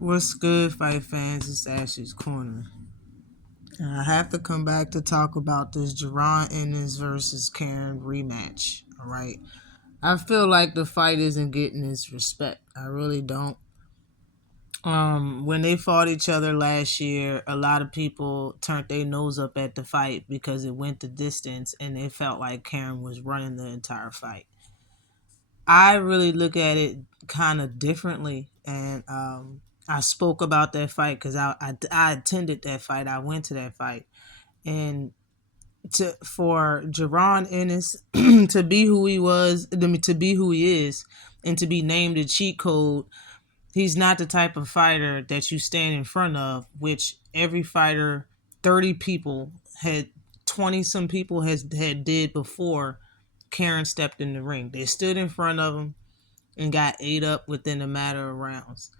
What's good, fight fans? It's Ashley's Corner. And I have to come back to talk about this Jaron Ennis versus Karen rematch. All right. I feel like the fight isn't getting its respect. I really don't. When they fought each other last year, a lot of people turned their nose up at the fight because it went the distance and they felt like Karen was running the entire fight. I really look at it kind of differently, and I spoke about that fight because I attended that fight. I went to that fight, and for Jaron Ennis to be who he was, to be who he is, and to be named a cheat code. He's not the type of fighter that you stand in front of, which every fighter, 30 people had, 20 some people had did before Karen stepped in the ring. They stood in front of him and got ate up within a matter of rounds.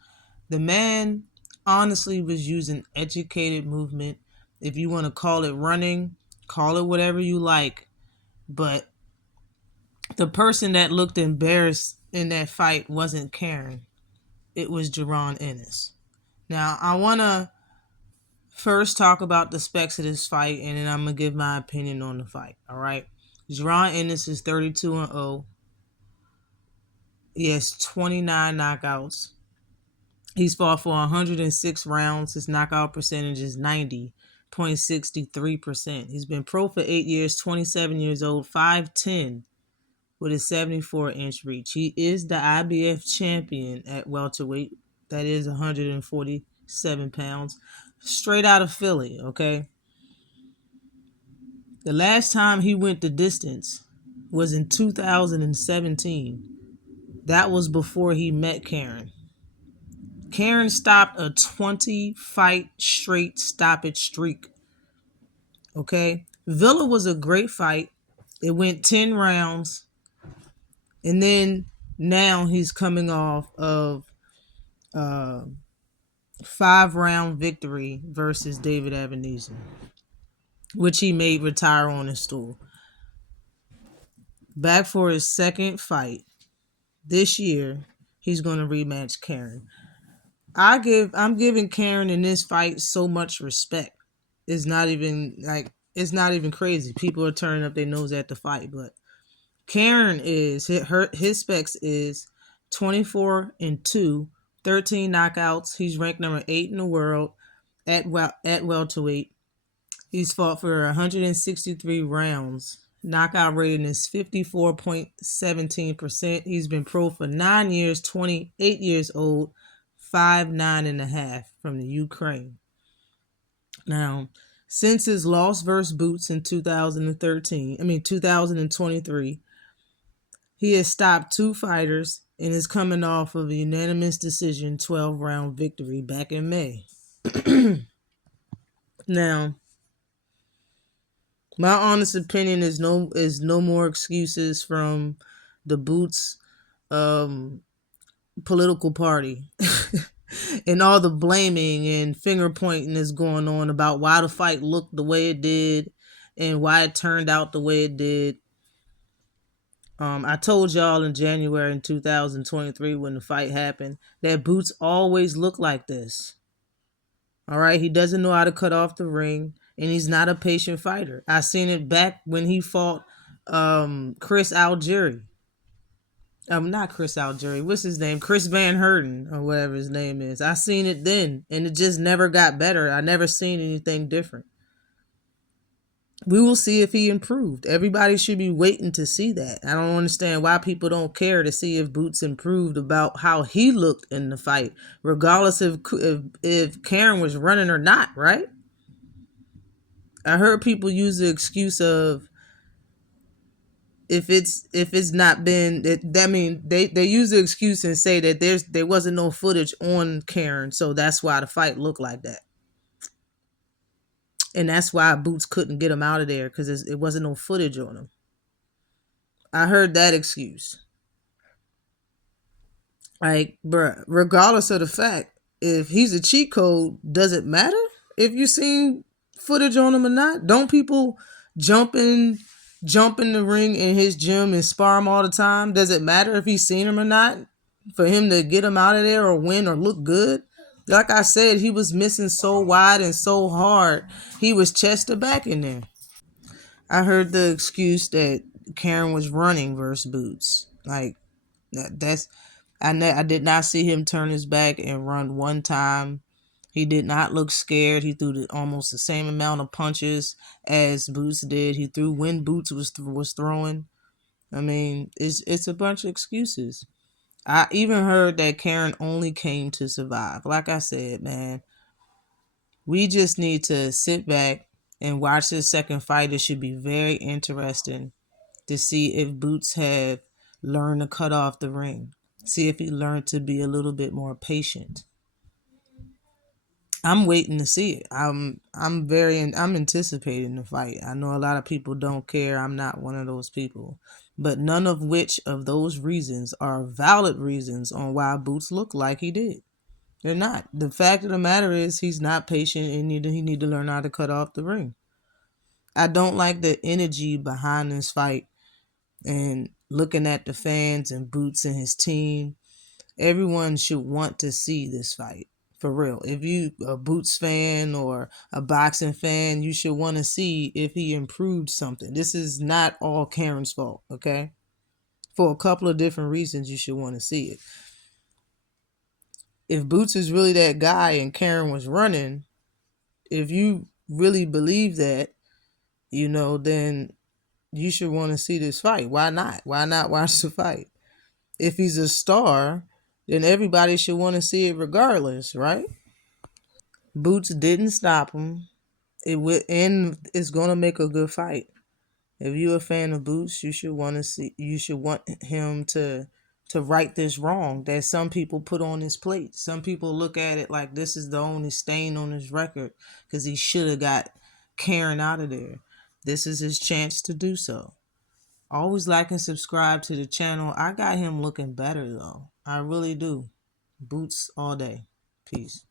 The man honestly was using educated movement. If you want to call it running, call it whatever you like. But the person that looked embarrassed in that fight wasn't Karen. It was Jaron Ennis. Now, I want to first talk about the specs of this fight, and then I'm going to give my opinion on the fight. All right. Jaron Ennis is 32-0. He has 29 knockouts. He's fought for 106 rounds. His knockout percentage is 90.63%. He's been pro for 8 years, 27 years old, 5'10", with a 74-inch reach. He is the IBF champion at welterweight. That is 147 pounds. Straight out of Philly, okay? The last time he went the distance was in 2017. That was before he met Karen. Karen stopped a 20-fight straight stoppage streak. Okay? Villa was a great fight. It went 10 rounds. And then now he's coming off of a 5-round victory versus David Ebenezer, which he made retire on his stool. Back for his second fight this year, he's going to rematch Karen. I'm giving Karen in this fight so much respect. It's not even crazy. People are turning up their nose at the fight, but Karen is his specs is 24-2, 13 knockouts. He's ranked number 8 in the world at welterweight. He's fought for 163 rounds. Knockout rating is 54.17%. He's been pro for 9 years, 28 years old, 5'9.5" from the Ukraine. Now, since his loss versus Boots in 2023, he has stopped 2 fighters and is coming off of a unanimous decision 12-round victory back in May. Now, my honest opinion is no more excuses from the Boots political party and all the blaming and finger pointing is going on about why the fight looked the way it did and why it turned out the way it did. I told y'all in January in 2023 when the fight happened that Boots always looked like this. All right, he doesn't know how to cut off the ring, and he's not a patient fighter. I seen it back when he fought Chris Algieri. Not Chris Algieri. What's his name? Chris Van Herden or whatever his name is. I seen it then, and it just never got better. I never seen anything different. We will see if he improved. Everybody should be waiting to see that. I don't understand why people don't care to see if Boots improved about how he looked in the fight, regardless if Karen was running or not, right? I heard people use the excuse of if it's not been that mean they use the excuse and say that there wasn't no footage on Karen, so that's why the fight looked like that. And that's why Boots couldn't get him out of there, because it wasn't no footage on him. I heard that excuse. Like, bruh, regardless of the fact, if he's a cheat code, does it matter if you seen footage on him or not? Don't people jump in the ring in his gym and spar him all the time? Does it matter if he's seen him or not? For him to get him out of there or win or look good? Like I said, he was missing so wide and so hard. He was chest to back in there. I heard the excuse that Karen was running versus Boots. Like that's I did not see him turn his back and run one time. He did not look scared. He threw almost the same amount of punches as Boots did. He threw when Boots was throwing. I mean, it's a bunch of excuses. I even heard that Karen only came to survive. Like I said, man, we just need to sit back and watch this second fight. It should be very interesting to see if Boots have learned to cut off the ring. See if he learned to be a little bit more patient. I'm waiting to see it. I'm anticipating the fight. I know a lot of people don't care. I'm not one of those people. But none of which of those reasons are valid reasons on why Boots looked like he did. They're not. The fact of the matter is he's not patient and he need to learn how to cut off the ring. I don't like the energy behind this fight and looking at the fans and Boots and his team. Everyone should want to see this fight. For real. If you a Boots fan or a boxing fan, you should want to see if he improved something. This is not all Karen's fault, okay? For a couple of different reasons you should want to see it. If Boots is really that guy and Karen was running, if you really believe that, then you should want to see this fight. Why not? Why not watch the fight? If he's a star, then everybody should want to see it regardless, right? Boots didn't stop him. And it's gonna make a good fight. If you're a fan of Boots, you should want him to right this wrong that some people put on his plate. Some people look at it like this is the only stain on his record because he should have got Karen out of there. This is his chance to do so. Always like and subscribe to the channel. I got him looking better though. I really do. Boots all day. Peace.